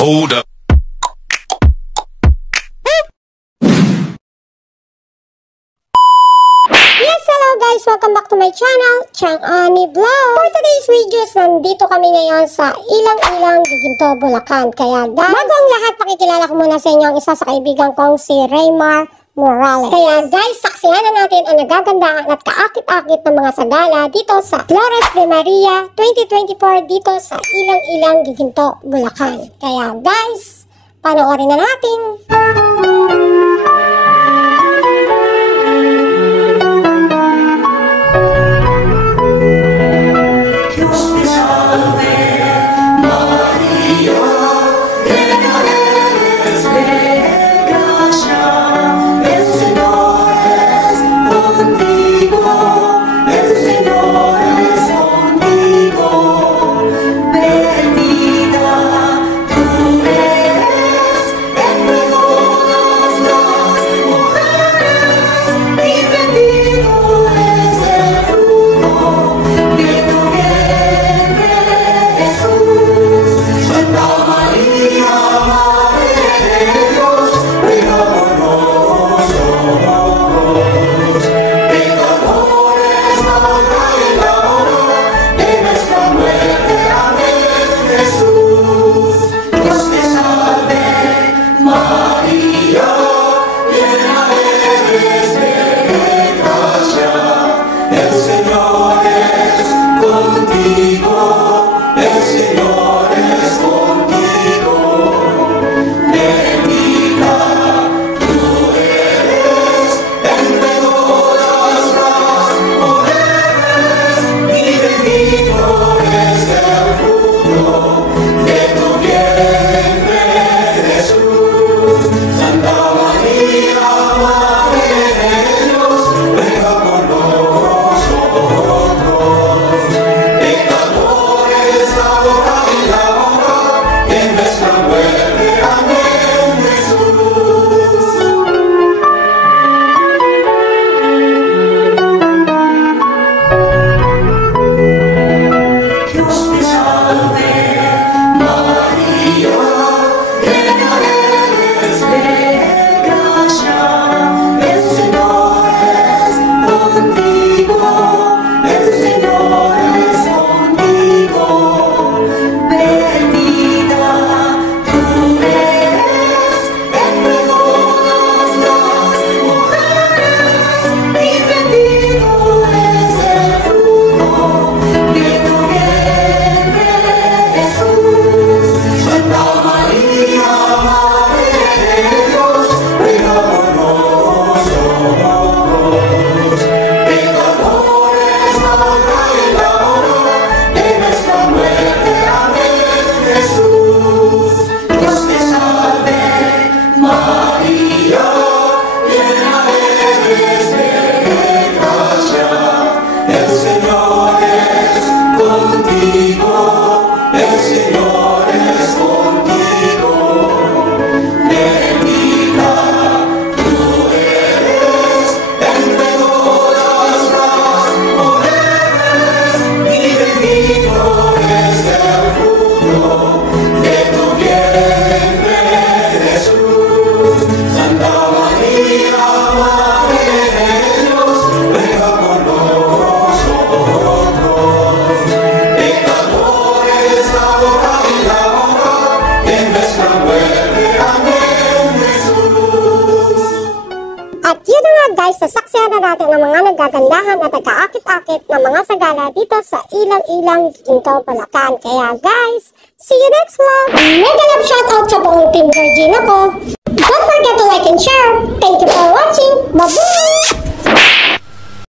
Hold up. Yes, hello guys! Welcome back to my channel, Chang Ani Vlog. For today's videos, nandito kami ngayon sa Ilang-Ilang, Giginto, Bulacan. Kaya guys, bago ang lahat, pakikilala ko muna sa inyo ang isa sa kaibigan kong si Raymar Morales. Kaya guys, saksihan na natin ang nagagandahan at kaakit-akit ng mga sagala dito sa Flores de Maria 2024 dito sa Ilang-Ilang, Giginto, Bulacan. Kaya guys, panoorin na natin! Guys, sasaksihan na natin ang mga nagagandahan at nagkaakit-akit ng mga sagala dito sa Ilang-Ilang, Giginto, Bulacan. Kaya guys, see you next vlog! Mega love shoutout sa buong Team Virgin ako! Don't forget to like and share! Thank you for watching! Bye-bye!